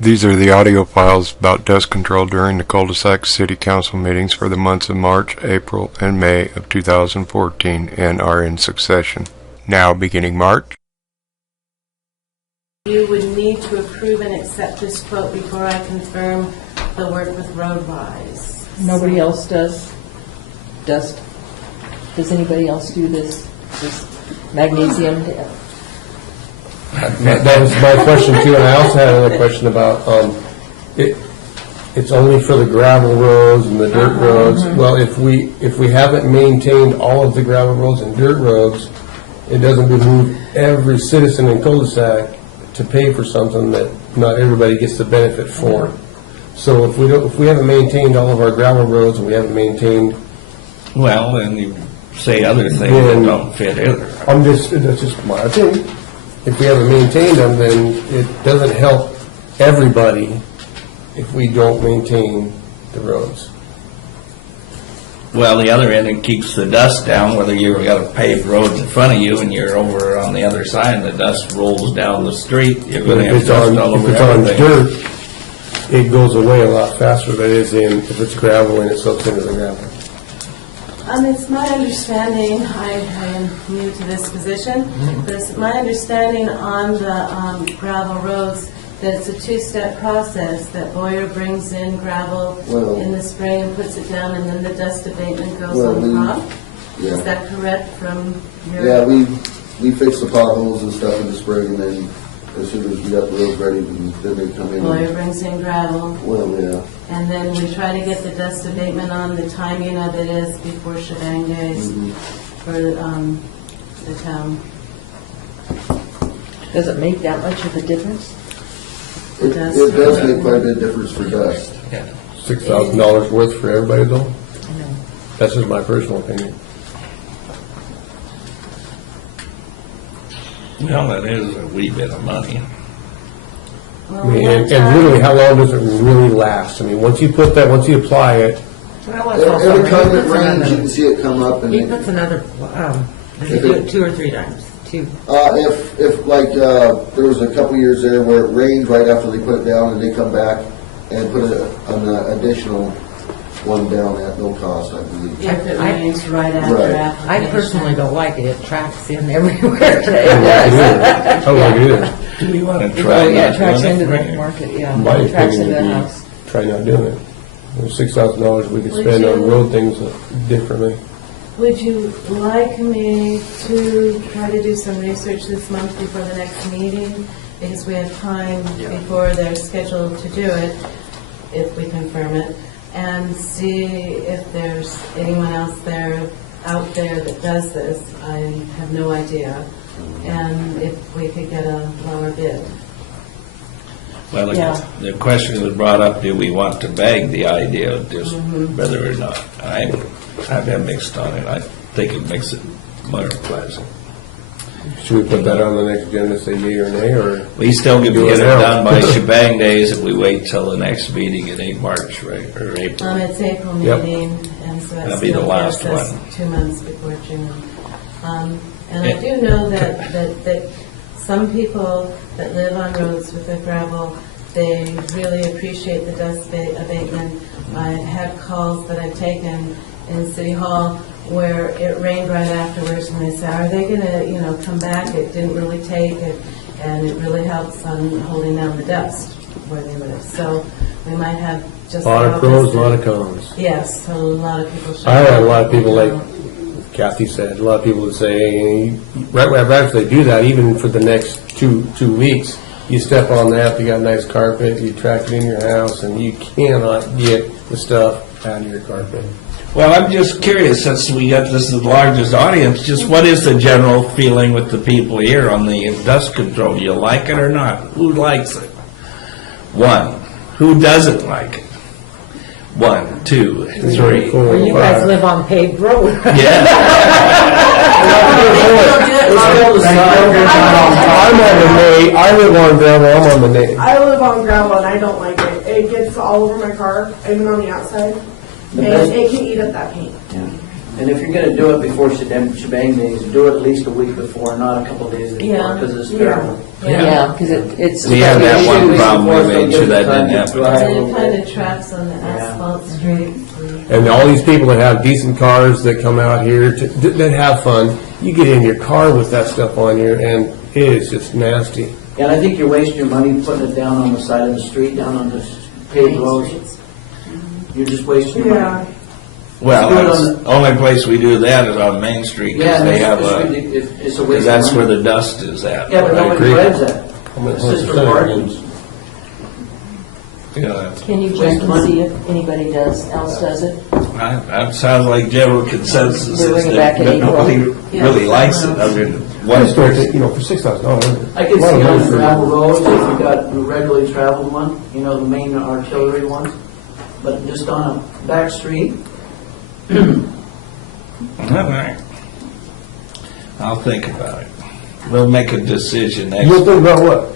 These are the audio files about dust control during the Culdesac City Council meetings for the months of March, April, and May of 2014 and are in succession. Now, beginning March. You would need to approve and accept this quote before I confirm the work with Roadwise. Nobody else does dust? Does anybody else do this magnesium? That was my question too, and I also had another question about it's only for the gravel roads and the dirt roads. Well, if we haven't maintained all of the gravel roads and dirt roads, it doesn't behoove every citizen in Culdesac to pay for something that not everybody gets the benefit for. So if we haven't maintained all of our gravel roads and we haven't maintained, well, and you say other things that don't fit either. that's just my opinion. If we haven't maintained them, then it doesn't help everybody if we don't maintain the roads. Well, the other end, it keeps the dust down, whether you've got a paved road in front of you and you're over on the other side and the dust rolls down the street, you're going to have dust all over everything. If it's on dirt, it goes away a lot faster than it is if it's gravel and it soaks into the gravel. It's my understanding, I am new to this position, but it's my understanding on the gravel roads that it's a two-step process, that Boyer brings in gravel in the spring and puts it down, and then the dust abatement goes on top. Yeah. Is that correct from your... Yeah, we fix the potholes and stuff in the spring, and then as soon as we got the roads ready, then they come in. Boyer brings in gravel. Well, yeah. And then we try to get the dust abatement on the timing of it is before shebang days for the town. Does it make that much of a difference? It does make quite a bit of difference for dust. Yeah. $6,000 worth for everybody though? That's just my personal opinion. Well, that is a wee bit of money. Well, I mean, and literally, how long does it really last? I mean, once you apply it. Every time it rains, you can see it come up. And he puts another, does he do it 2 or 3 times? 2. If like there was a couple years there where it rained right after they put it down, and they come back and put an additional one down at no cost, I believe. If it rains right after application. I personally don't like it. It tracks in everywhere. I don't like it either. Do we want to try Yeah, not it tracks doing into it? the market, yeah. My It tracks opinion into the would house. be try not doing it. There's $6,000 we could spend on road things differently. Would you like me to try to do some research this month before the next meeting? Because we have time before they're scheduled to do it, if we confirm it, and see if there's anyone else out there that does this. I have no idea. And if we could get a lower bid. Well, the question was brought up, do we want to bag the idea of just whether or not? I've been mixed on it. I think it makes it more pleasant. Should we put that on the next agenda, say yea or nay, or? We still get it done by shebang days if we wait till the next meeting in March, right, or April. It's April Yep. meeting, and so That'll it be the still last gives us one. 2 months before June. And I do know that some people that live on roads with the gravel, they really appreciate the dust abatement. I've had calls that I've taken in City Hall where it rained right afterwards, and they say, are they going to, come back? It didn't really take it, and it really helps on holding down the dust where they live. So we might have just A lot of pros, a lot of cons. Yes, so a lot of people. I had a lot of people, like Kathy said, a lot of people would say, right after they do that, even for the next two weeks, you step on that, you got a nice carpet, you track it in your house, and you cannot get the stuff out of your carpet. Well, I'm just curious, since we got this is the largest audience, just what is the general feeling with the people here on the dust control? Do you like it or not? Who likes it? 1. Who doesn't like it? 1, 2, 3. Well, you guys live on paved road. Yeah. I'm on the nay. I live on gravel. I'm on the nay. I live on gravel and I don't like it. It gets all over my car, even on the outside. And it can eat up that paint. And if you're gonna do it before shebang days, do it at least a week before, not a couple of days before, Yeah. because it's terrible. Yeah, because it's. We had that one Weeks problem, before, we made so sure give that it time didn't to happen. dry a And little it kind bit. of tracks on the asphalt streets. And all these people that have decent cars that come out here that have fun, you get in your car with that stuff on you, and it is just nasty. And I think you're wasting your money putting it down on the side of the street, down on the paved roads. You're just wasting your money. Well, Do it that's on the only place we do that is on Main Street, Yeah, because they it's- have it's a, ridiculous. It's a because waste that's of where money. the dust is at. Yeah, but I nobody agree. drives that. I'm at It's just for 100% parking. against- Yeah, that's- Can you check and see if anybody else does it? that sounds like general consensus, We'll bring is it back that in April. nobody Yeah. really likes it, other than One one store, person. for $6,000. I can see on gravel roads, if you got the regularly traveled one, the main artillery ones, but just on a back street, All right. I'll think about it. We'll make a decision next. You'll think about what?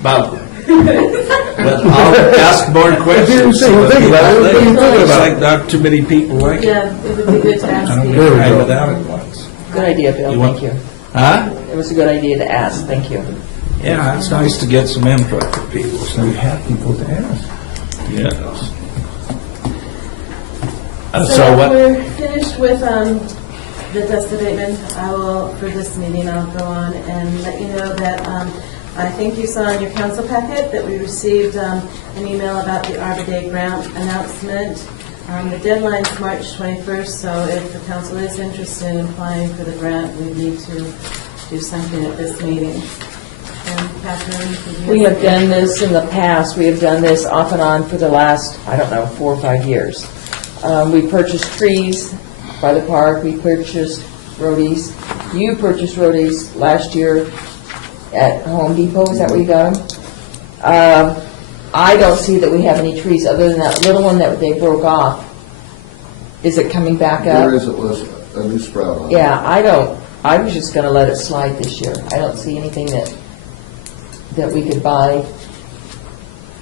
About, but I'll ask more questions. say, well, think about it. What are you thinking It's about? like not too many people like it. Yeah, it would be good to ask I don't people. get we right go. without it once. Good idea, Bill, You thank want- you. Huh? It was a good idea to ask, thank you. Yeah, it's nice to get some input from people. So We have people to ask. yes. So what? we're finished with the dust abatement. I will, for this meeting, I'll go on and let you know that I think you saw in your council packet that we received an email about the Arbor Day grant announcement. The deadline's March 21st, so if the council is interested in applying for the grant, we need to do something at this meeting. And Catherine, did you We have done this in the past, we have done this off and on for the last, 4 or 5 years. We purchased trees by the park, we purchased roadies. You purchased roadies last year at Home Depot, is that where you got them? I don't see that we have any trees other than that little one that they broke off. Is it coming back up? There is a new sprout on it. Yeah, I was just gonna let it slide this year. I don't see anything that we could buy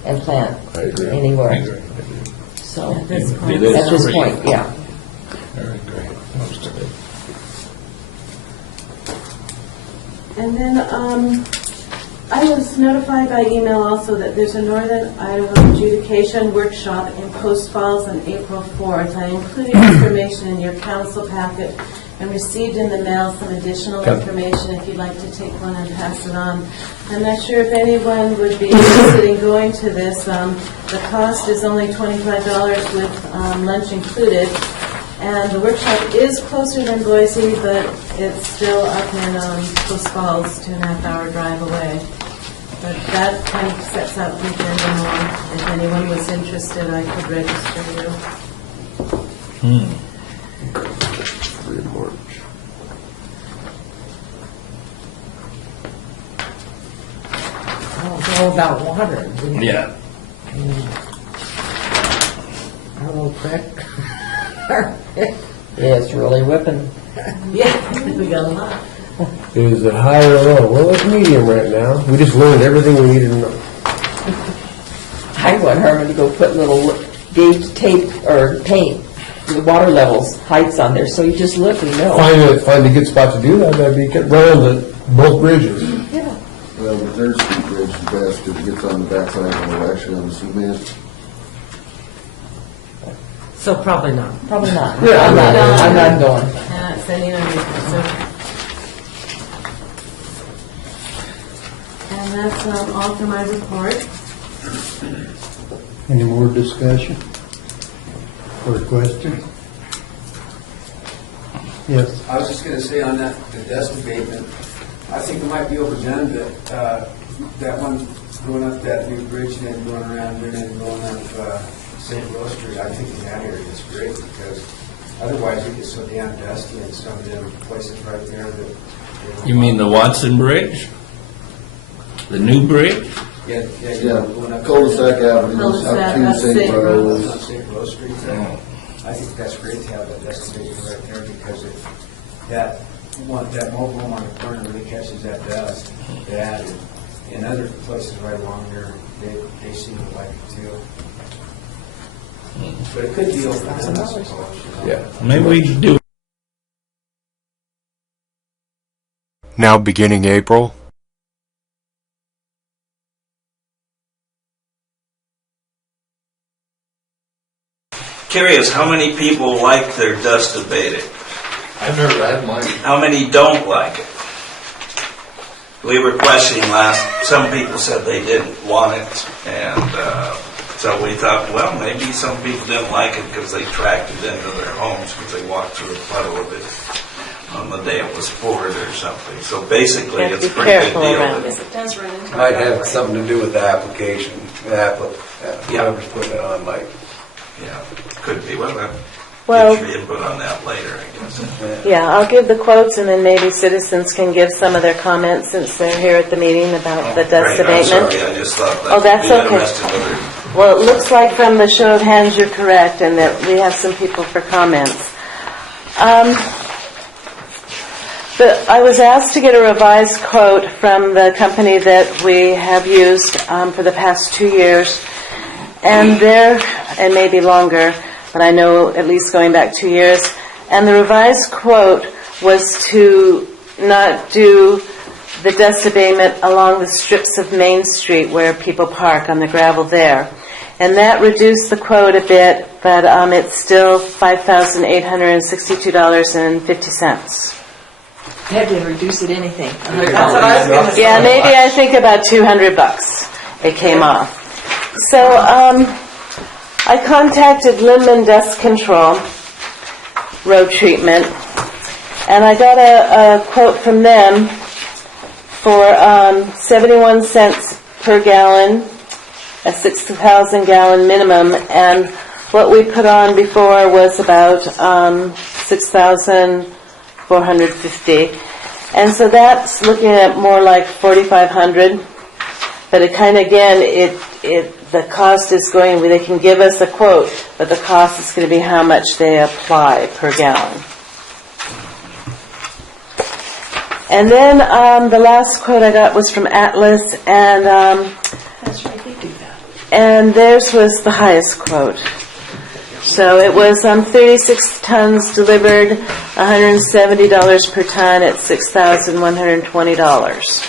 and plant I agree. anywhere. So, At this It point. is at this free. point, yeah. Very great, most of it. And then I was notified by email also that there's a Northern Iowa adjudication workshop in Post Falls on April 4th. I included information in your council packet and received in the mail some additional Okay. information if you'd like to take one and pass it on. I'm not sure if anyone would be interested in going to this. The cost is only $25 with lunch included. And the workshop is closer than Boise, but it's still up in Post Falls, 2.5-hour drive away. But that kind of sets out the agenda more. If anyone was interested, I could register you. 3 of March. It's all about water. Yeah. Our little creek. Yeah, it's really whipping. Yeah, we got a lot. Is it high or low? Well, it's medium right now. We just learned everything we needed to know. I want Herman to go put little gauge tape or paint the water levels, heights on there, so you just look and know. Find a good spot to do that. That'd be around both bridges. Well, the Third Street Bridge is best because it gets on the backside and we're actually on the cement. So probably not. Probably not. Yeah, I'm not going. And sending on you. And that's all for my report. Any more discussion or questions? Yes. I was just gonna say on that, the dust abatement, I think it might be overdone, but, that one going up that new bridge and then going around there and then going up, St. Rose Street, I think in that area is great because otherwise it gets so damn dusty in some of them places right there that. You mean the Watson Bridge? The new bridge? Yeah, Yeah, going up. Cul-de-sac Avenue, Cul-de-sac, up to that's St. St. Rose. On St. Rose Street there. I think that's great to have that dust abatement right there because that mobile home on the corner really catches that dust bad. And other places right along there, they seem to like it too. But it could be overdone, I suppose. Yeah. Maybe we do Now beginning April, Curious, how many people like their dust abated? I've never had mine. How many don't like it? We were questioning some people said they didn't want it, and so we thought, well, maybe some people didn't like it because they tracked it into their homes because they walked through a puddle of it on the day it was poured or something. So basically, You have to it's a be pretty good careful deal. around that- it. It does run into Might a have driveway. something to do with the application, whoever's putting it on, Mike. Yeah, could be. Well, Well- get your input on that later, I guess. Yeah, I'll give the quotes, and then maybe citizens can give some of their comments since they're here at the meeting about the dust Great, I'm abatement. sorry, I just thought that Oh, that's would be okay. interesting whether Well, it looks like from the show of hands you're correct, and that we have some people for comments. I was asked to get a revised quote from the company that we have used for the past 2 years, and maybe longer, but I know at least going back 2 years, and the revised quote was to not do the dust abatement along the strips of Main Street where people park on the gravel there. And that reduced the quote a bit, but it's still $5,862.50. Had to reduce it anything. That's what I was going to say. Yeah, maybe I think about $200 it came off. So I contacted Lindman Dust Control Road Treatment, and I got a quote from them for 71 cents per gallon, a 6,000 gallon minimum, and what we put on before was about 6,450, and so that's looking at more like 4,500. But it kind of, again, the cost is going, they can give us a quote, but the cost is going to be how much they apply per gallon. And then the last quote I got was from Atlas, and That's right, they do that. and theirs was the highest quote. So it was 36 tons delivered, $170 per ton at $6,120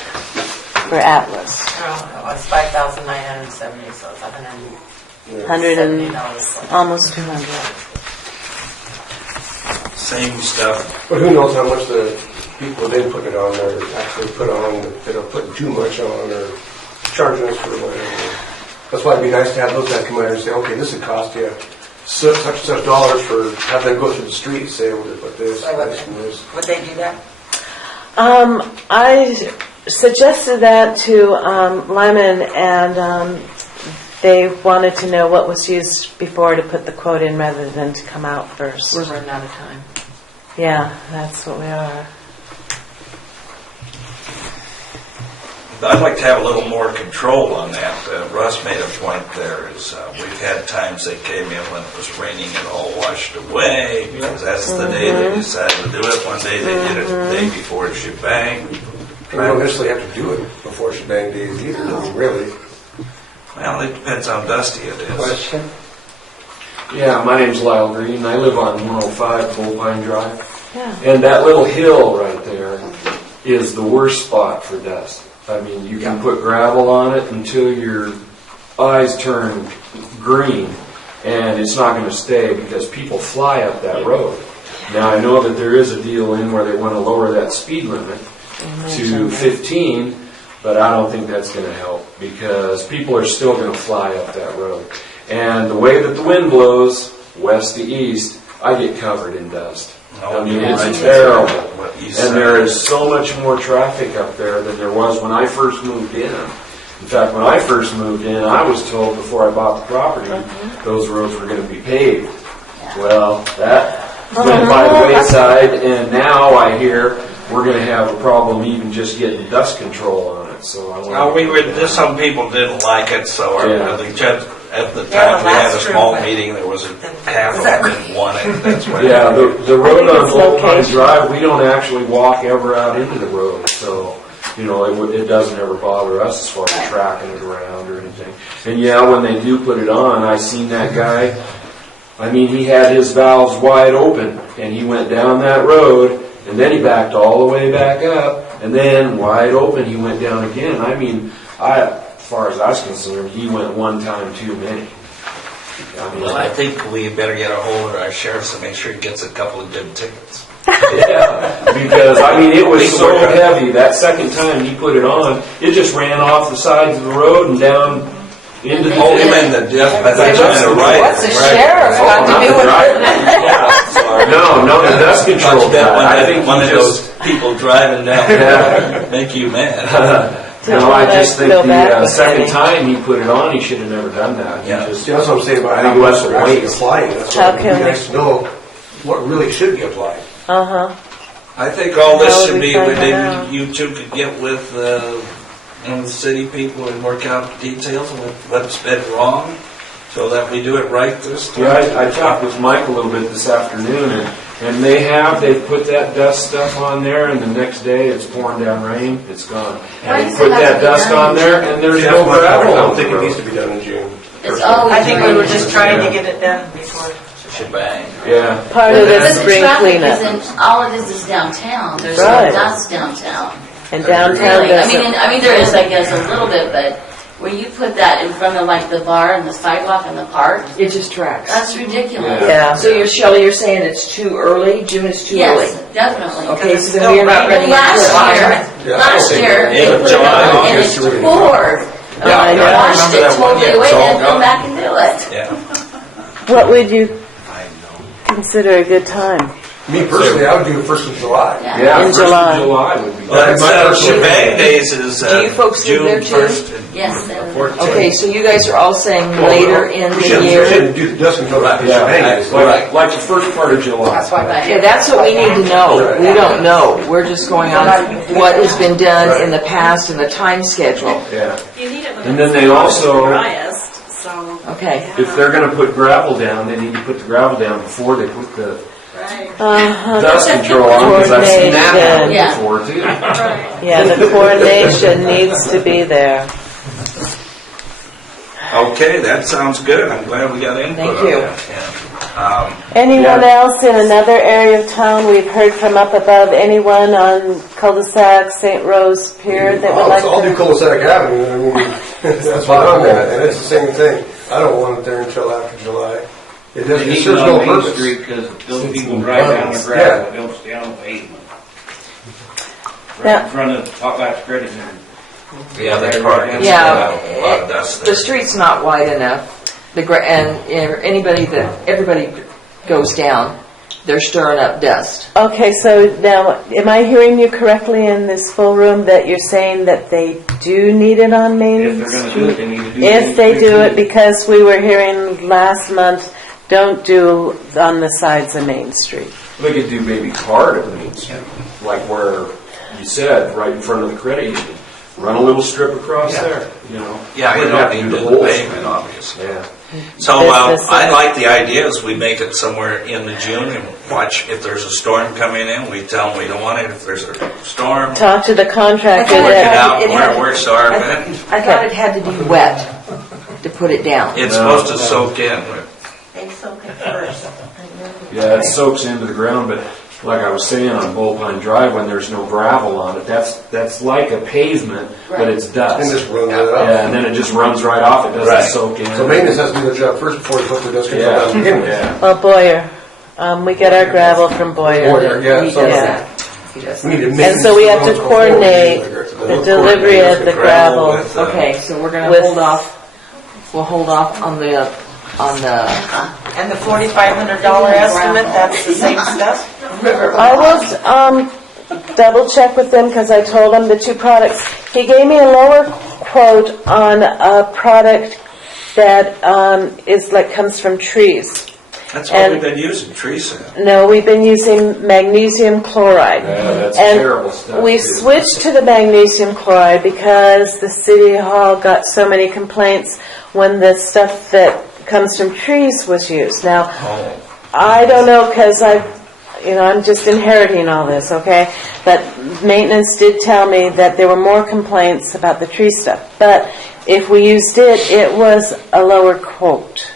for Atlas. Oh, it's 5,970, so it's $170. Almost 200. same stuff. But who knows how much the people that didn't put it on there actually put on, that are putting too much on or charging us for whatever. That's why it'd be nice to have those guys come out and say, okay, this would cost you such and such dollars for having them go through the street and say, we're going to put this, this, and this. Would they do that? I suggested that to Lyman, and they wanted to know what was used before to put the quote in rather than to come out first. We're running out of time. Yeah, that's what we are. I'd like to have a little more control on that. Russ made a point there is we've had times they came in when it was raining and all washed away because that's the day they decided to do it. One day they did it the day before shebang. You don't necessarily have to do it before shebang days either, I mean, really. Well, it depends how dusty it is. Question? Yeah, my name's Lyle Green. I live on 105 Bullpine Drive. Yeah. And that little hill right there is the worst spot for dust. I mean, you can put gravel on it until your eyes turn green, and it's not going to stay because people fly up that road. Now, I know that there is a deal in where they want to lower that speed limit to 15, but I don't think that's going to help because people are still going to fly up that road. And the way that the wind blows, west to east, I get covered in dust. I mean, it's terrible. And there is so much more traffic up there than there was when I first moved in. In fact, when I first moved in, I was told before I bought the property, those roads were going to be paved. Well, that went by the wayside, and now I hear we're going to have a problem even just getting dust control on it. So I want Some people didn't like it, so the judge, at the time Yeah, we had a that's true, small but- meeting, there was a half of them didn't want it. That's why. Yeah, the road on it's Bullpine location. Drive, we don't actually walk ever out into the road, so, you know, it doesn't ever bother us as far as tracking it around or anything. And yeah, when they do put it on, I seen that guy, I mean, he had his valves wide open, and he went down that road, and then he backed all the way back up, And then wide open, he went down again. I mean, as far as I was concerned, he went one time too many. I mean, Well, I think we better get a hold of our sheriffs and make sure he gets a couple of good tickets. yeah, because I mean, it was so heavy. That second time he put it on, it just ran off the sides of the road and down into the. Oh, you mean the right? What's the sheriff got to do with it? Yeah. No, the dust control. I think one of those people driving down there make you mad. No, I just think the second time he put it on, he should have never done that. Yeah. He just, See, that's what I'm saying about I how think much less they're actually weight. applying. That's How what can you guys know what really should be applied. Uh-huh. I think all this How would should we be, find that out? you two could get with the city people and work out the details of what's been wrong, so that we do it right this time. yeah, I talked with Mike a little bit this afternoon, and they put that dust stuff on there, and the next day it's pouring down rain, it's gone. Why And does they it put have that to be dust done on in there, June? and there's See, no that's my gravel point. I on don't think the it needs road. to be done in June. It's always. I think we were just trying to get it done before. Shebang. Yeah. Part of the But the spring traffic cleanup. isn't, all it is downtown. There's Right. no dust downtown. And downtown Really, I doesn't. mean, there is, I guess, a little bit, but when you put that in front of like the bar and the sidewalk and the park, It just tracks. that's ridiculous. Yeah. So Shelley, you're saying it's too early? June is too early? Yes, definitely. Okay, it's so then still we are not raining. ready to put Last it on. year, Yeah, I don't think they Yeah, put it July, on and August, it's really. poured. Yeah, I Washed remember it that one. totally Yeah, away it's all and come gone. back and do it. Yeah. What would you consider a good time? Me personally, I would do it 1st of July. Yeah, In 1st of July. July would be. That's my personal shebang opinion. days is Do you folks live June there too? 1st and Yes, they would. 14th. Okay, so you guys are all saying later in We the shouldn't year? do the dust control. Right. Yeah, Bang. like the first part of July. That's why. Right. Yeah, that's what we need to know. We don't know. We're just going on what has been done in the past and the time schedule. Yeah. You need it when And then it's they the also- driest, so. Okay. If they're gonna put gravel down, they need to put the gravel down before they put the Right. Uh-huh. dust control on, because I've seen that happen Yeah. before too. Right. Yeah, the coordination needs to be there. Okay, that sounds good. I'm glad we got input Thank on you. that. Yeah. Anyone Yeah. else in another area of town? We've heard from up above. Anyone on Culdesac, St. Rose Pier that would like I'll do to? Culdesac Avenue, I mean, that's what I'm at, and it's the same thing. I don't want it there until after July. It doesn't, it serves no purpose. Because those people drive down the gravel, they don't stay on the pavement. Right in front of Potlatch Credit Union. Yeah, that part gets Yeah, a lot of dust the there. street's not wide enough. Everybody goes down, they're stirring up dust. Okay, so now, am I hearing you correctly in this full room that you're saying that they do need it on Main If they're gonna do it, Street? they need to do it. If they do it, because we were hearing last month, don't do on the sides of Main Street. They could do maybe part of Main Street, like where you said, right in front of the credit union. Run a little strip across Yeah. there, you know. Yeah, you Wouldn't don't have to need do to the do whole the street. pavement, obviously. Yeah. So Business. I like the idea is we make it somewhere in the June and watch if there's a storm coming in, we tell them we don't want it. If there's a storm, Talk to the contractor I thought work it that, out it where had- it works to our advantage. I thought it had to be wet to put it down. It's No. supposed to soak in. They soak it first. Yeah, it soaks into the ground, but like I was saying on Bullpine Drive, when there's no gravel on it, that's like a pavement, but it's dust. And just run it Yeah, up. and then it just runs right off, it doesn't Right. soak in. So maintenance has to do their job first before they put the dust control down to begin with. Yeah. well, Boyer, we get our gravel from Boyer. Boyer, yeah, He so- does that. He does We that. need to And maintenance so we have to those before coordinate we- the delivery of the gravel. with, Okay, so we're gonna With- hold off, we'll hold off on the, And the $4,500 estimate, that's the same stuff? I will double check with them because I told him the two products. He gave me a lower quote on a product that is like comes from trees. That's what And- we've been using, tree sap. No, we've been using magnesium chloride. Yeah, that's And terrible stuff. we too. switched to the magnesium chloride because the city hall got so many complaints when the stuff that comes from trees was used. Now, I don't know because I'm just inheriting all this, okay? But maintenance did tell me that there were more complaints about the tree stuff. But if we used it, it was a lower quote.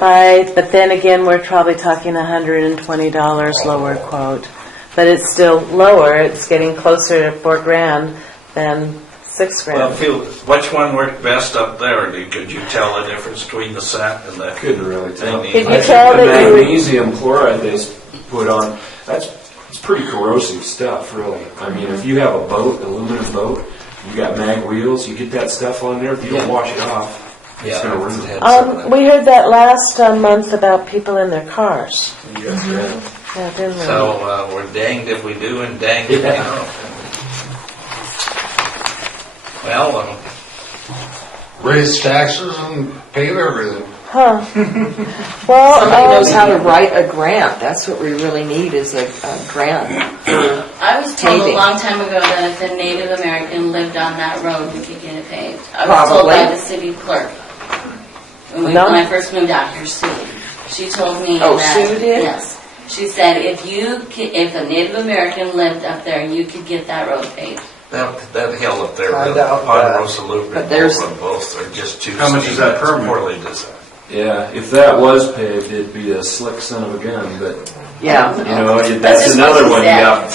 But then again, we're probably talking $120 lower quote. but it's still lower. It's getting closer to $4,000 than Well, $6,000. which one worked best up there? Could you tell the difference between the sap and the? Couldn't really tell. Could you I tell think the that you would- magnesium chloride they put on, it's pretty corrosive stuff, really. I mean, if you have a boat, aluminum boat, you got mag wheels, you get that stuff on there, if you don't wash it off, it's going to ruin it. We heard that last month about people in their cars. Yes, Yeah, didn't we? So we're danged if we do and danged if we don't. Well, Raise taxes and pay everything. Huh. Well, Somebody knows how to write a grant. That's what we really need is a grant. I was told Paving. a long time ago that if a Native American lived on that road, we could get it paved. I was told by Probably. the city clerk. When No. I first moved out here, Sue. She told me Oh, that. Sue did? Yes. She said if a Native American lived up there, you could get that road paved. that hill up there, I doubt that. Ponderosa Loop, But and there's- both are just too. How much is that steep, permit? Poorly designed. Yeah, if that was paved, it'd be a slick son of a gun, but, Yeah. you know, That's that's just another what one she you said. got.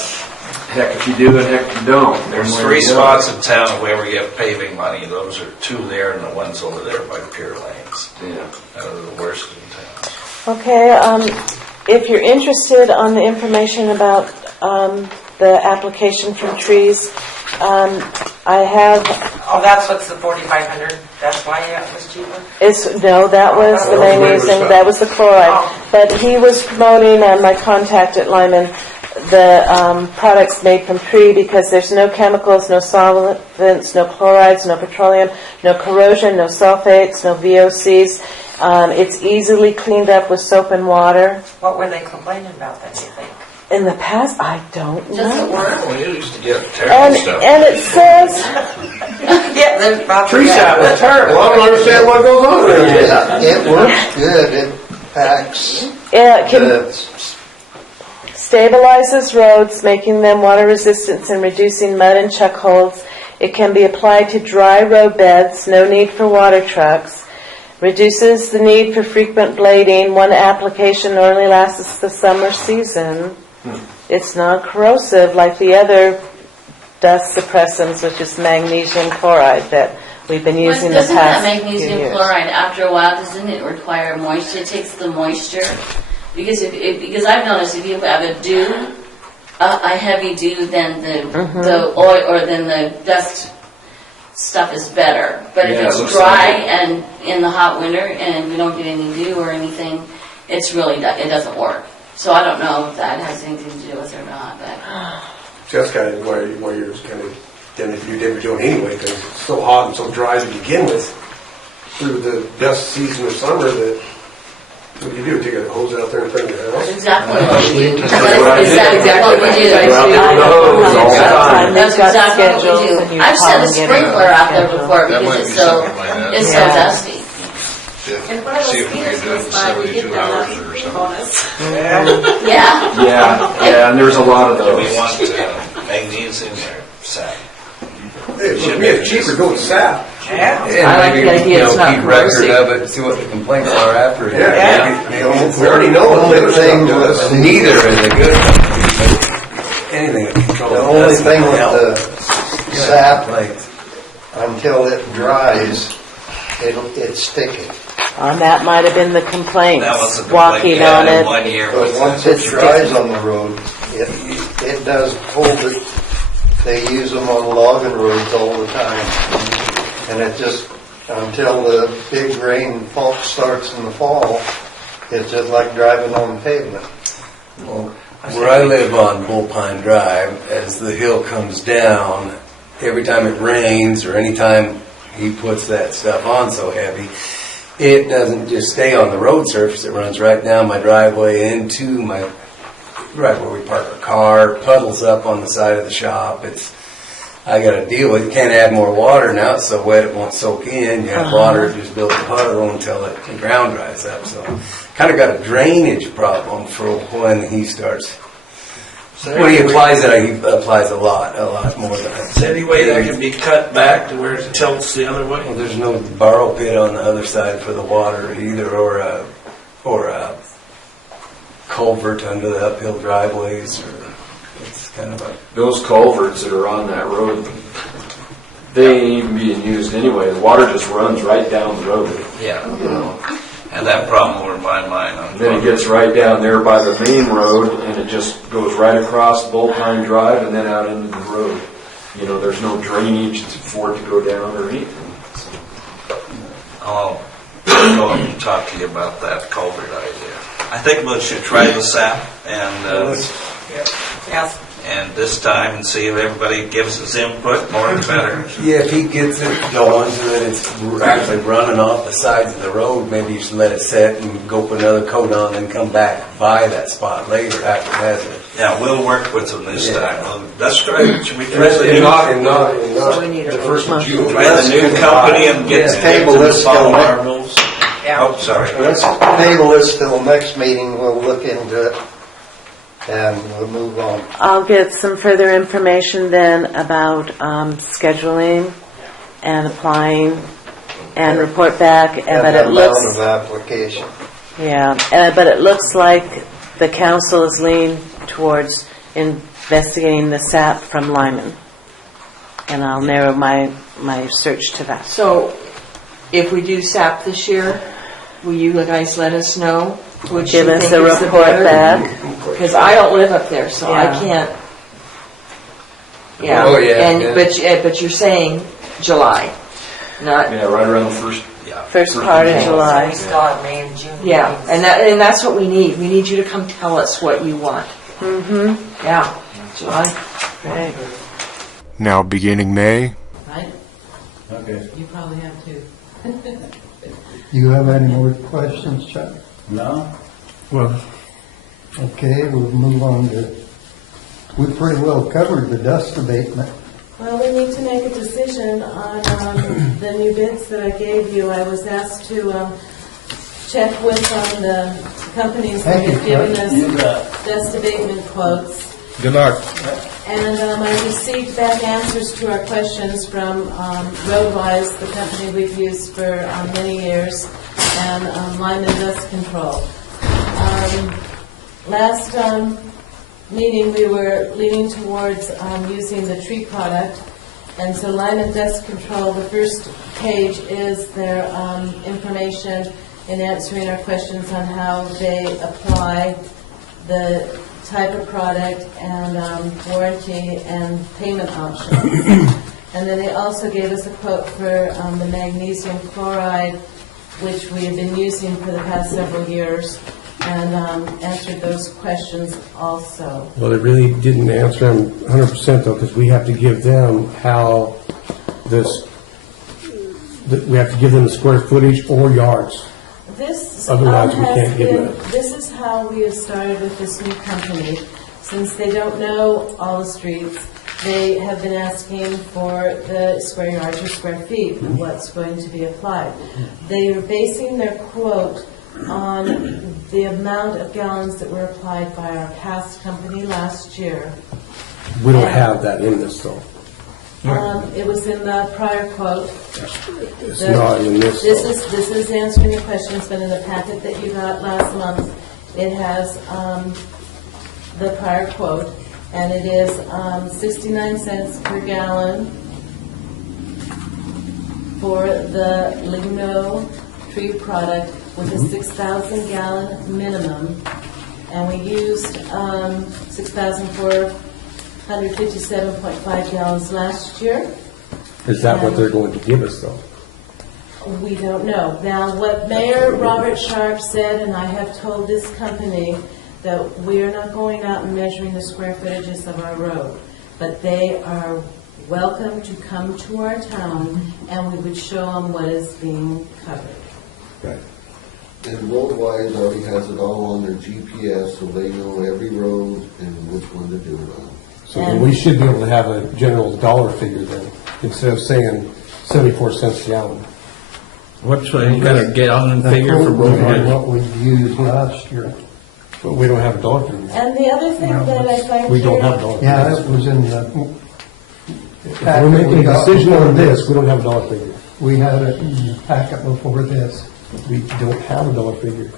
Heck if you do it, heck if you don't. There's One way or 3 the spots other. in town if we ever get paving money. Those are 2 there and the one's over there by Pier Lanes. Yeah. That are the worst in town. Okay, if you're interested on the information about the application from trees, I have, Oh, that's what's the 4,500, that's why it was cheaper? no, that was the magnesium, that was the chloride. But he was promoting, my contact at Lyman, the products made from tree because there's no chemicals, no solvents, no chlorides, no petroleum, no corrosion, no sulfates, no VOCs. It's easily cleaned up with soap and water. What were they complaining about then, do you think? In the past, I don't Does it know. work? We used to get terrible stuff. And it says, Yeah, they're about Tree sap with turf. Well, I don't understand what goes on there. It works good, it packs. it can the- stabilizes roads, making them water resistant and reducing mud and chuck holes. It can be applied to dry road beds, no need for water trucks. Reduces the need for frequent blading. One application only lasts the summer season. It's non-corrosive like the other dust suppressants, which is magnesium chloride that we've been using the Doesn't that past few magnesium years. chloride, after a while, doesn't it require moisture? It takes the moisture. Because because I've noticed if you have a dew, a heavy dew, then the oil or then the dust stuff is better. But Yeah, if it it's looks dry like it. and in the hot winter and you don't get any dew or anything, it doesn't work. So I don't know if that has anything to do with it or not. But So that's kind of why you're kind of tending to do damage doing anyway, because it's so hot and so dry to begin with through the dust season of summer that what do you do? Take a hose out there in front of your that's house? exactly what we do. That's That's exactly what we do. Go out there with the hose all the time. That's They've got exactly what schedules we and do. you I've call set a and get it sprinkler on out there schedule. before That might because be something like that. it's so Yeah. dusty. And one of See those if we meters could do it in was by, we get 72 hours the or something. bonus. Yeah. Yeah, and there's a lot of Do we those. want magnesium or sap? It would be cheaper going sap. Yeah. I like the idea it's not corrosive. it, see what the complaints are after. We already know what the other thing does. Neither is a good Anything that controls. The only thing with the sap, until it dries, it's sticky. And that might have been the complaints, That was a complaint walking we had on in it. 1 year. But was once that- it dries on the road, it does hold it. They use them on logging roads all the time. And it just, until the big rain starts in the fall, it's just like driving on pavement. Where I live on Bullpine Drive, as the hill comes down, every time it rains or anytime he puts that stuff on so heavy, it doesn't just stay on the road surface. It runs right down my driveway into right where we park our car, puddles up on the side of the shop. I got to deal with it. Can't add more water now. It's so wet it won't soak in. You have water, just build a puddle until the ground dries up. So kind of got a drainage problem for when he starts. When he applies it, he applies a lot more than Is there any way that can be cut back to where it tilts the other way? Well, there's no borrow pit on the other side for the water either, or a culvert under the uphill driveways. kind of a, Those culverts that are on that road, they ain't even being used anyway. The water just runs right down the road. Yeah. You know. And that problem over my mind on. Then it gets right down there by the main road, and it just goes right across Bullpine Drive and then out into the road. You know, there's no drainage for it to go down or anything. I'll go and talk to you about that culvert idea. I think we should try the SAP and Yes. and this time and see if everybody gives us input, more the better. yeah, if he gets it going so that it's actually running off the sides of the road, maybe you should let it set and go put another coat on and come back by that spot later after it has it. Yeah, we'll work with them this time. Well, that's great. Should we try the And new, not So we need a the first of June. try the new company and get Yeah, them table to this follow till our rules? Oh, sorry. Let's table this till next meeting, we'll look into it, and we'll move on. I'll get some further information then about scheduling and applying and report back. And But the it looks, amount of application. yeah, but it looks like the council is leaning towards investigating the SAP from Lyman. And I'll narrow my search to that. So, if we do SAP this year, will you guys let us know which Give you us think a is the report better? back. Because I don't live up there, so I Yeah. can't. Yeah. Oh, yeah, And yeah. but you're saying July, not Yeah, right around the first. First part of So July. we still have May and June. yeah, meetings. and that's what we need. We need you to come tell us what you want. Mm-hmm. Yeah, July. Right. Now, beginning May, Right? Okay. You probably have too. You have any more questions, Chuck? No? Well. Okay, we'll move on to, we pretty well covered the dust abatement. Well, we need to make a decision on the new bids that I gave you. I was asked to check with the companies that have given us dust abatement quotes. good luck. And I received back answers to our questions from Roadwise, the company we've used for many years, and Lyman Dust Control. Last meeting, we were leaning towards using the tree product, and so Lyman Dust Control, the first page is their information in answering our questions on how they apply the type of product and warranty and payment options. And then they also gave us a quote for the magnesium chloride, which we have been using for the past several years, and answered those questions also. Well, they really didn't answer them 100% though, because we have to give them how this, we have to give them the square footage or yards. This Otherwise, we has can't give been, them that. this is how we have started with this new company. Since they don't know all the streets, they have been asking for the square yards or square feet, Mm-hmm. what's going to be applied. They are basing their quote on the amount of gallons that were applied by our past company last year. We don't have that in this though. It was in the prior quote. It's not in this though. This is answering your questions, but in the packet that you got last month, it has the prior quote, and it is 69 cents per gallon for the Ligno tree product with a 6,000 gallon minimum, and we used 6,457.5 gallons last year. Is that what they're going to give us though? We don't know. Now, what Mayor Robert Sharp said, and I have told this company, that we are not going out and measuring the square footages of our road, but they are welcome to come to our town, and we would show them what is being covered. Right. And Roadwise already has it all on their GPS, so they know every road and which one to do it on. So then we should be able to have a general dollar figure then, instead of saying 74 cents a gallon. What's you got a gallon figure for Quote was on road? what we used last year. But we don't have a dollar figure. And the other thing that I find We don't here- have a dollar Yeah, figure. it was in the. If we're making a decision on this, we don't have a dollar figure. We had it in the packet before this. We don't have a dollar figure.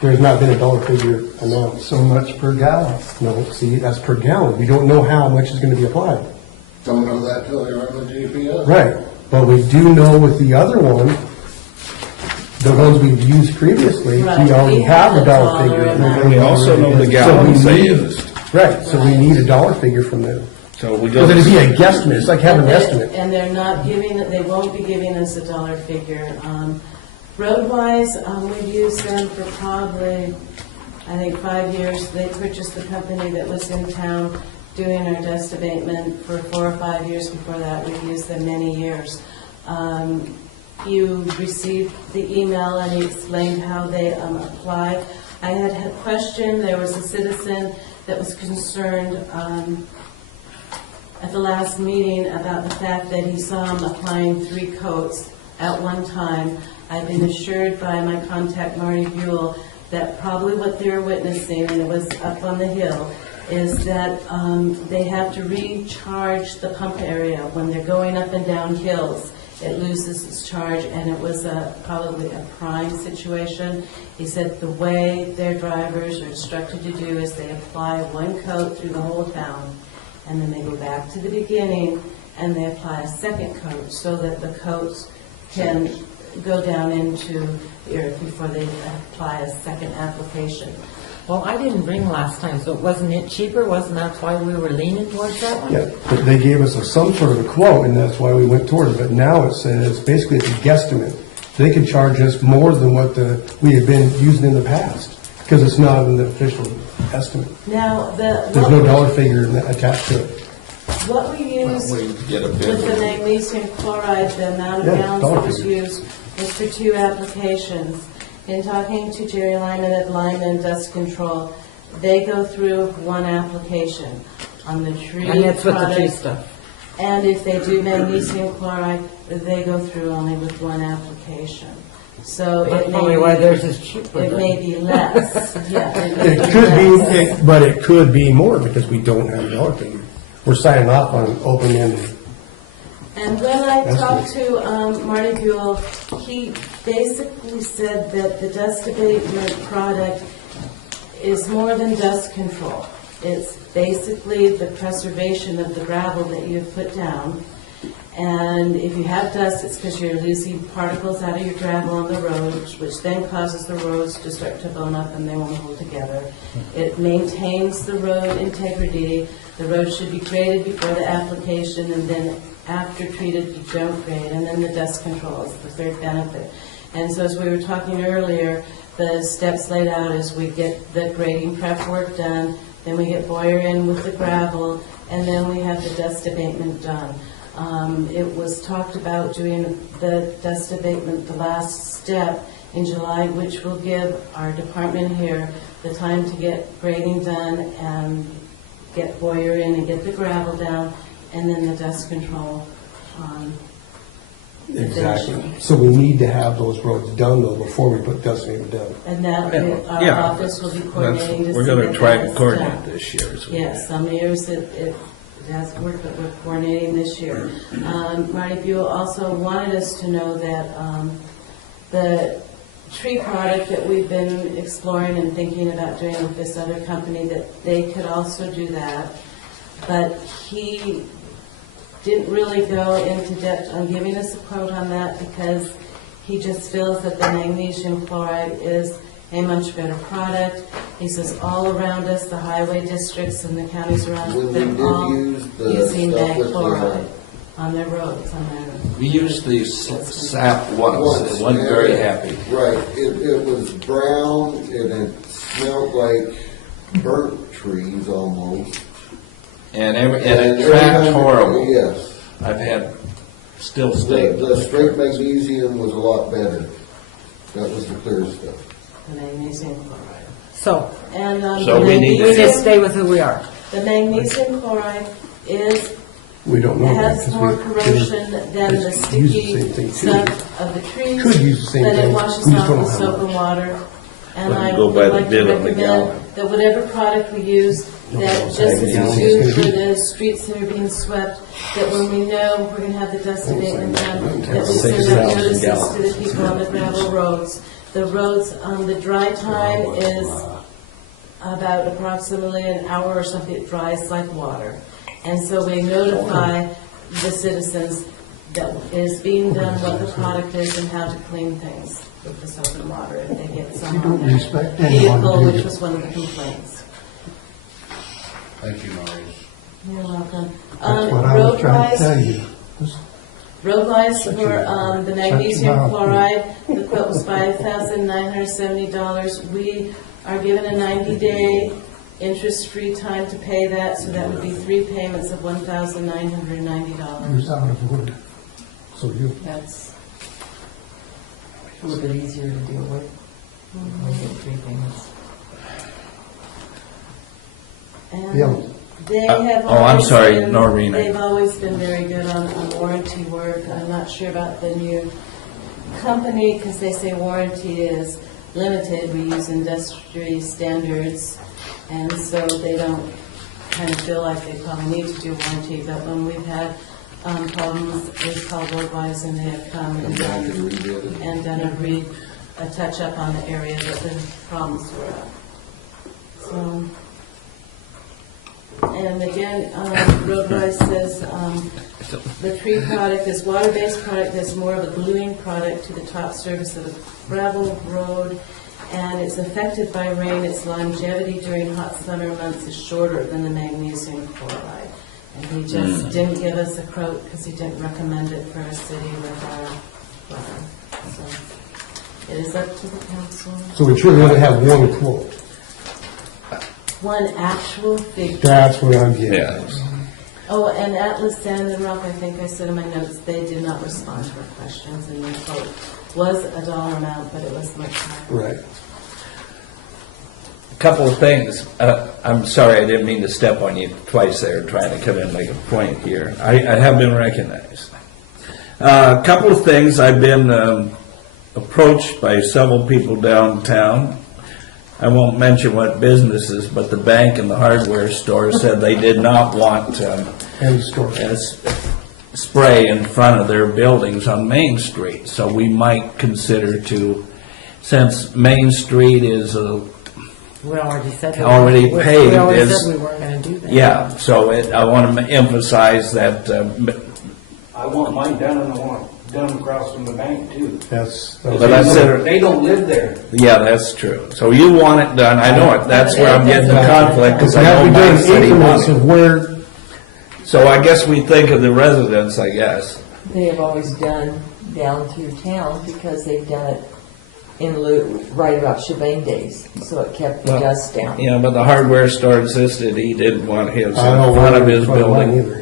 There's not been a dollar figure announced. So much per gallon. No, see, that's per gallon. We don't know how much is gonna be applied. Don't know that till they run the GPS. Right, but we do know with the other one, the ones we've used previously, Right, we already we have have a a dollar dollar figure. amount. We also know the So gallons we they need- used. Right, so we need a dollar figure from them. So we Because don't. it'd be a guesstimate, it's like having an estimate. And they're not giving, they won't be giving us a dollar figure. Road-wise, we've used them for probably, I think, 5 years. They purchased the company that was in town doing our dust abatement for 4 or 5 years. Before that, we've used them many years. You received the email and he explained how they apply. I had a question, there was a citizen that was concerned at the last meeting about the fact that he saw him applying 3 coats at one time. I've been assured by my contact Marty Buell that probably what they're witnessing, and it was up on the hill, is that they have to recharge the pump area when they're going up and down hills. It loses its charge, and it was probably a prime situation. He said the way their drivers are instructed to do is they apply 1 coat through the whole town, and then they go back to the beginning and they apply a 2nd coat so that the coats can go down into the earth before they apply a 2nd application. Well, I didn't bring last time, so wasn't it cheaper? Wasn't that why we were leaning towards that one? Yeah, but they gave us some sort of a quote, and that's why we went towards it. But now it says, basically it's a guesstimate. They can charge us more than what we have been using in the past, because it's not an official estimate. Now, There's no dollar figure attached to it. what we used We get a with bid. the magnesium chloride, the amount of Yeah, gallons dollar that was figure. used was for 2 applications. In talking to Jerry Lyman at Lyman Dust Control, they go through 1 application on the tree And that's with the tree product. stuff. And if they do magnesium chloride, they go through only with 1 application. So That's it probably may why be, theirs is cheaper. it may be less. Yeah, It could less. be, but it could be more because we don't have a dollar figure. We're signing off on open-ended. And when I That's talked to Marty Buell, he basically said that the dust abatement product is more than dust control. It's basically the preservation of the gravel that you have put down. And if you have dust, it's because you're losing particles out of your gravel on the roads, which then causes the roads to start to bone up and they won't hold together. It maintains the road integrity. The road should be graded before the application, and then after treated, you don't grade, and then the dust control is the 3rd benefit. And so as we were talking earlier, the steps laid out is we get the grading prep work done, then we get Boyer in with the gravel, and then we have the dust abatement done. It was talked about doing the dust abatement, the last step in July, which will give our department here the time to get grading done and get Boyer in and get the gravel down, and then the dust control. Exactly. So we need to have those roads done though before we put dust abatement down. And that, our Yeah. office will be coordinating to see We're going to that try that to is coordinate done. this year. as well. Yes, some years it has worked, but we're coordinating this year. Marty Buell also wanted us to know that the tree product that we've been exploring and thinking about doing with this other company, that they could also do that. But he didn't really go into depth on giving us a quote on that because he just feels that the magnesium chloride is a much better product. He says all around us, the highway districts and the counties around us, When they they're did all use the using stuff mag with the- chloride on their roads, on their. We used the sap once, and wasn't very happy. Right, it was brown and it smelled like burnt trees almost. And it every trapped time- horrible. Yes. I've had still The stayed. straight magnesium was a lot better. That was the clear stuff. The magnesium chloride. So, And So the we need to- we just magnesium- stay with who we are. The magnesium chloride We don't know that has because more we corrosion than the use the sticky same thing, too. stuff of the trees. Could use the same But it thing. washes We just off don't with know how soap much. and water. And Let I me go would by the like to bid on the recommend gallon. that whatever product we use, that just as gallon we is do gonna for be. the streets that are being swept, that when we know we're gonna have the dust abatement done, that we send out 6,000 notices to the gallons. people on the gravel roads, The roads, the dry time is about approximately an hour or something. It dries like water. And so we notify the citizens that it is being done, what the product is, and how to clean things with the soap and water if they get some You on don't their respect anyone, vehicle, do which you? was one of the complaints. Thank you, Maurice. You're welcome. That's what I was trying to tell you. Road lights Such for a- the such magnesium a- chloride, the quote was $5,970. We are given a 90-day interest-free time to pay that, so that would be 3 payments of $1,990. Who's out of order? So you, That's a little bit easier to deal with. We get 3 payments. Yeah. And they have Oh, I'm always sorry, been- Noreen. They've always been very good on warranty work. I'm not sure about the new company, because they say warranty is limited. We use industry standards, and so they don't kind of feel like they probably need to do warranty. But when we've had problems, we've called Roadwise, and they have come and done a touch-up on the area that the problems were at. So, and again, Roadwise says the tree product is water-based product that's more of a gluing product to the top surface of a gravel road, and it's affected by rain. Its longevity during hot summer months is shorter than the magnesium chloride. And he just didn't give us a quote because he didn't recommend it for a city with our water. So it is up to the council. So we truly only have one quote. One actual figure. That's what I'm getting. Yeah. Oh, and Atlas Sand and Rock, I think I said in my notes, they did not respond to our questions, and the quote was a dollar amount, but it was much higher. Right. A couple of things. I'm sorry, I didn't mean to step on you twice there, trying to come in and make a point here. I have been recognized. A couple of things. I've been approached by several people downtown. I won't mention what businesses, but the bank and the hardware store said they did not want spray in front of their buildings on Main Street. So we might consider to, since Main Street is We already said. already paved, We already is, said we weren't gonna do that. yeah, so I want to emphasize that, I want mine done and I want it done across from the bank too. but I said, They don't live there. yeah, that's true. So you want it done, I know it, that's where I'm getting the conflict, because I know my city wants it. Where, So I guess we think of the residents, I guess. They have always done down through town because they've done it in lieu, right about shebang days, so it kept the Well, dust down. Yeah, but the hardware store insisted he didn't want his in I don't front want of it in his front of mine building. either.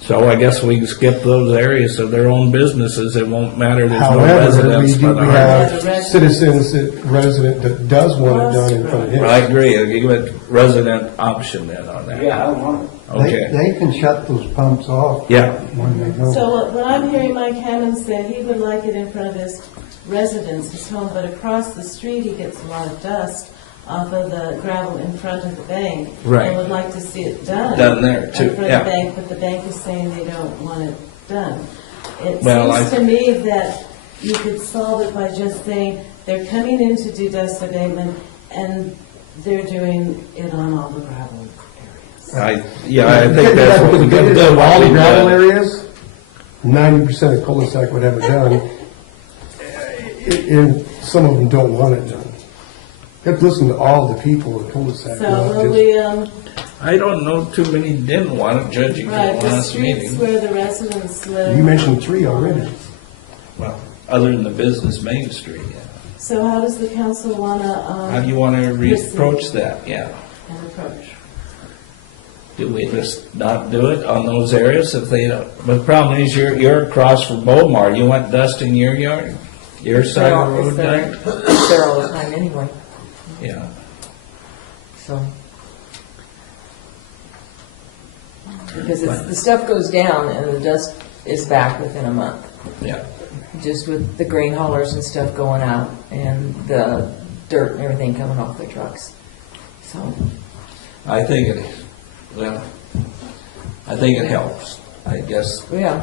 So I guess we can skip those areas of their own businesses, it won't matter, there's no However, residents we for do the hardware. have citizens, resident that does want it done in front of his. I agree, I'll give it resident option then on that. Yeah, I want it. Okay, They can shut those pumps off. yeah. When they go. So what I'm hearing Mike Hammond said, he would like it in front of his residence, his home, but across the street, he gets a lot of dust off of the gravel in front of the bank. Right. And would like to see it done. Done there, too, In front yeah. of the bank, but the bank is saying they don't want it done. It Well, seems to me that you could solve it by just saying, they're coming in to do dust abatement, and they're doing it on all the gravel areas. I think that's what we If they could did do. it on all the gravel areas, 90% of cul-de-sac would have it done. And some of them don't want it done. You have to listen to all the people in cul-de-sac. So not will just- we, I don't know too many didn't want it, judging from right, the the last streets meeting. where the residents live. You mentioned 3 already. Well, other than the business Main Street, yeah. So how does the council want to, How do you want to approach that, yeah? an approach? Do we just not do it on those areas if they don't? But the problem is you're across from Bomar, you want dust in your yard? Your side of the road done? It's there all the time anyway, Yeah. so. Because the stuff goes down and the dust is back within a month. Yeah. Just with the grain haulers and stuff going out and the dirt and everything coming off the trucks. So, I think it helps. I guess, Yeah.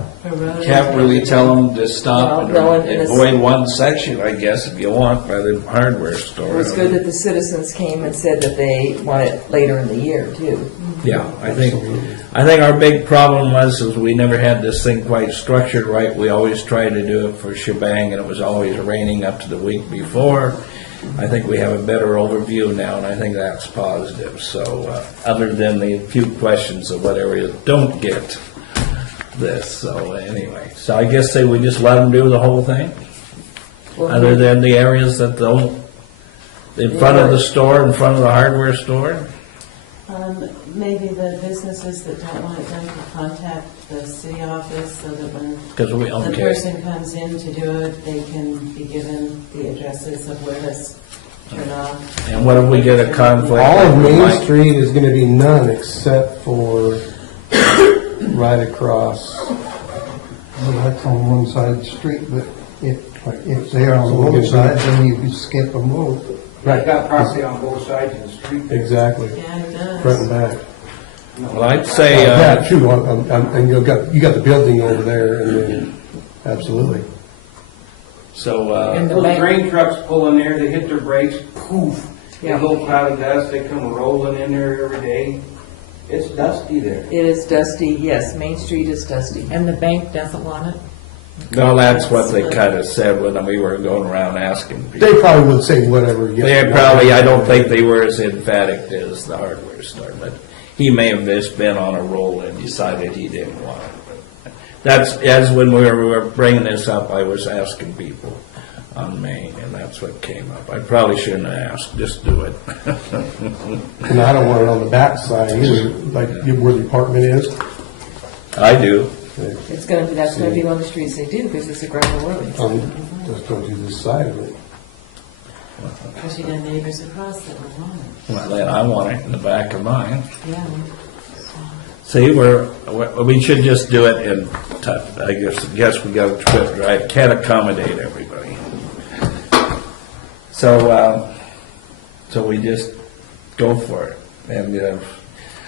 can't really tell them to stop and No, and it's- avoid one section, I guess, if you want, by the hardware store. It was good that the citizens came and said that they want it later in the year, too. Yeah, I think our big problem was is we never had this thing quite structured right. We always tried to do it for shebang, and it was always raining up to the week before. I think we have a better overview now, and I think that's positive. So, other than the few questions of what areas don't get this, so anyway. So I guess say we just let them do the whole thing? Other than the areas that don't, in front of the store, in front of the hardware store? Maybe the businesses that don't want it done can contact the city office so that when 'Cause we- the okay. person comes in to do it, they can be given the addresses of where to turn off. And what if we get a conflict? All of Main Like- Street is gonna be none except for right across. Well, that's on one side of the street, but if they're on both sides, then you can skip them both. Right, got property on both sides of the street. Exactly. Yeah, it does. Front and back. Well, I'd say, Yeah, true, and you got the building over there, and then, absolutely. so, And the Those bank, grain trucks pull in there, they hit their brakes, poof, Yeah. a little cloud of dust, they come rolling in there every day. It's dusty there. It is dusty, yes, Main Street is dusty. and the bank doesn't want it? no, that's what they kind of said when we were going around asking people. They probably would say whatever. They probably, I don't think they were as emphatic as the hardware store, but he may have just been on a roll and decided he didn't want it. That's, as when we were bringing this up, I was asking people on Main, and that's what came up. I probably shouldn't have asked, just do it. And I don't want it on the back side either, like where the apartment is. I do. It's gonna be, that's gonna be one of the streets they do, because it's a gravel road. Just don't do this side of it. Because you got neighbors across that would want it. Well, then I want it in the back of mine. Yeah. See, we should just do it in, I guess we got to quit, right? Can't accommodate everybody. So, so we just go for it. And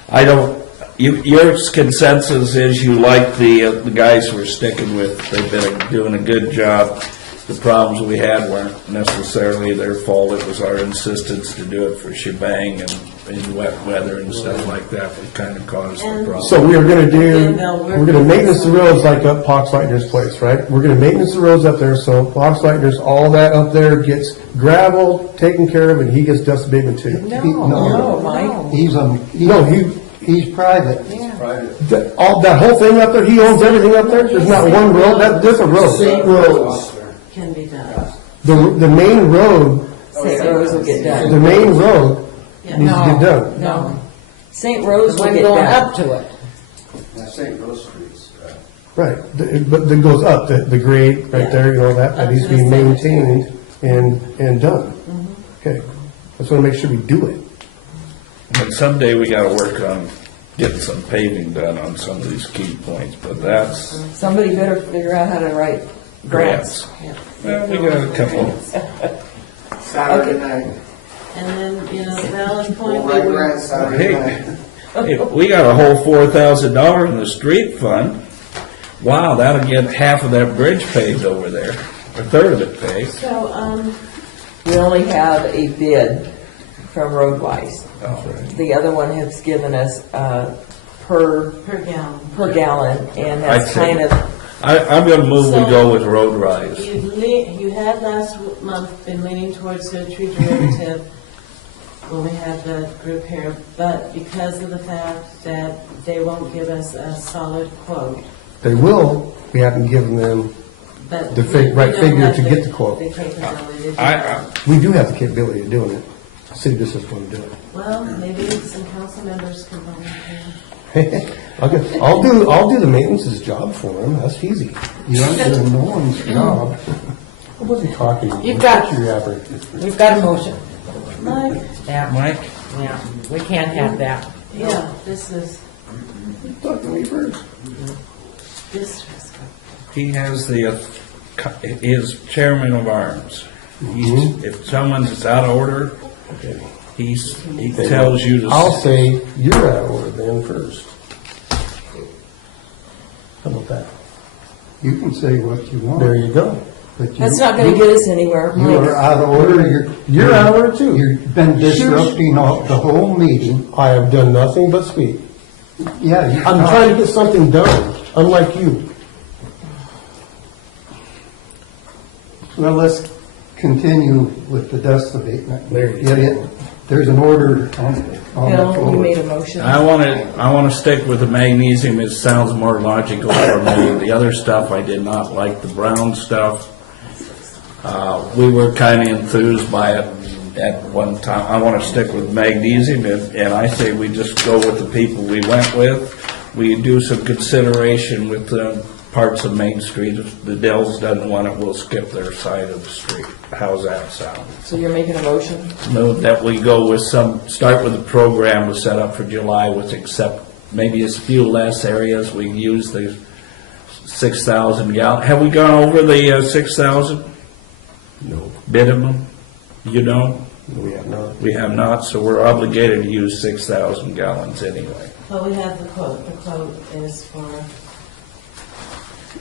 I don't, your consensus is you like the guys we're sticking with. They've been doing a good job. The problems we had weren't necessarily their fault. It was our insistence to do it for shebang and in wet weather and stuff like that that kind of caused the problem. So we are gonna we're gonna maintenance the roads like up Poxleitner's place, right? We're gonna maintenance the roads up there, so Poxleitner's, all that up there gets gravel taken care of, and he gets dust abatement too. No, Mike. He's private. That whole thing up there, he owns everything up there? There's not one road, there's a road. Can be done. The main road, St. Rose will get done. the main road needs to get done. No. St. Rose will One get going done. up to it. St. Rose Street's, Right, but that goes up, the grade right there, you know, that needs to be maintained and done. Okay, I just wanna make sure we do it. And someday we gotta work on getting some paving done on some of these key points, but that's Somebody better figure out how to write grants. well, we got a couple. Saturday night. And then, you know, valid point, We'll we write were, grants Saturday night. Hey, we got a whole $4,000 in the street fund. Wow, that'll get half of that bridge paved over there, a third of it paved. so, We only have a bid from Roadwise. Oh, right. The other one has given us per per gallon. gallon, and that's I'd say- kind of, I'm gonna move we So- go with road rise. You had last month been leaning towards the tree derivative when we had the group here, but because of the fact that they won't give us a solid quote, They will, we haven't given them but. the we right don't figure have to get the quote. The capability to do that. We do have the capability of doing it. City just doesn't want to do it. Well, maybe some council members can volunteer. I'll do the maintenance's job for him, that's easy. You're not doing no one's job. I wasn't talking. You've got- Your effort. We've got a motion. Mike? Yeah, Mike? Yeah, we can't have that. Yeah, this is Talk to me first. disrespectful. He has is chairman of arms. If someone's out of order, he tells you to. I'll say, you're out of order then first. that. You can say what you want. There you go. But you- That's not gonna get us anywhere. You are out of order. You're out of order too. You've been disrupting the whole meeting. I have done nothing but speak. Yeah, you I'm trying to get something done, unlike you. Well, let's continue with the dust abatement. There you Get go. it? There's an order on the Bill, floor. you made a motion. I want to stick with the magnesium. It sounds more logical for me. The other stuff, I did not like the brown stuff. We were kind of enthused by it at one time. I want to stick with magnesium, and I say we just go with the people we went with. We do some consideration with parts of Main Street. If the Dells doesn't want it, we'll skip their side of the street. How's that sound? So you're making a motion? Move that we go with start with a program to set up for July with except maybe a few less areas. We use the 6,000 gallon. Have we gone over the 6,000? No. Bitumen? You know? We have not. We have not, so we're obligated to use 6,000 gallons anyway. Well, we have the quote. The quote is for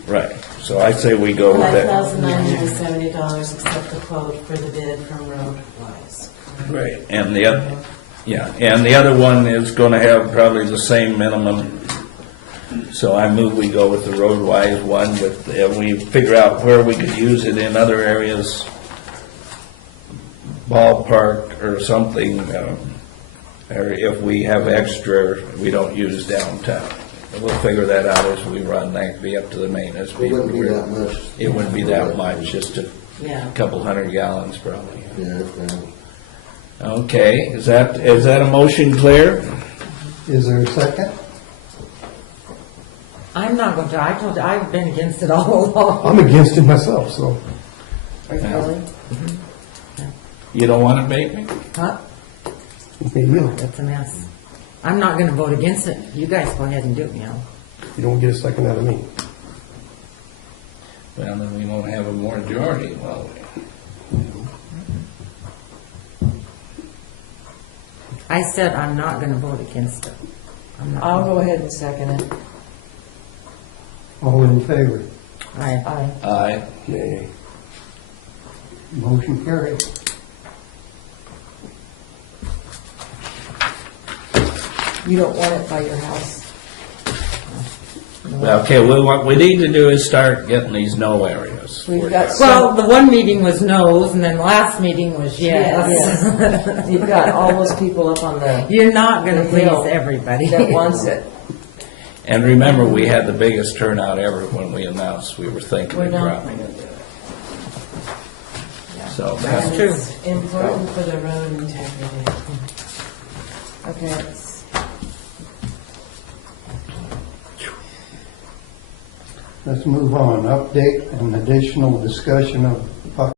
Right. So I say we go with that. $5,970, except the quote for the bid from Roadwise. Right. And the other, and the other one is going to have probably the same minimum. So I move we go with the Roadwise one, but we figure out where we could use it in other areas, ballpark or something, or if we have extra, we don't use downtown. And we'll figure that out as we run. That'd be up to the maintenance It people. wouldn't be that much. It wouldn't be that much, just a Yeah. couple hundred gallons probably. Yeah, Okay, is that a motion clear? Is there a second? I'm not going to, I told you, I've been against it all along. I'm against it myself, so. Are you really? You don't want to make me? Huh? Okay, you. It's a mess. I'm not going to vote against it. You guys go ahead and do it, you know. You don't get a second out of me. Well, then we won't have a majority, will we? I said I'm not going to vote against it. I'll go ahead and second it. All in favor? Aye. Aye. Nay. Motion carried. You don't want it by your house? Okay, well, what we need to do is start getting these no areas. We've got Well, the one meeting was no's, and then the last meeting was yes. Yes. You've got all those people up on the... You're not going to the please hill everybody. that wants it. And remember, we had the biggest turnout ever when we announced we were thinking of dropping it. So that's And true. it's important for the road integrity. Okay. Let's move on. Update and additional discussion of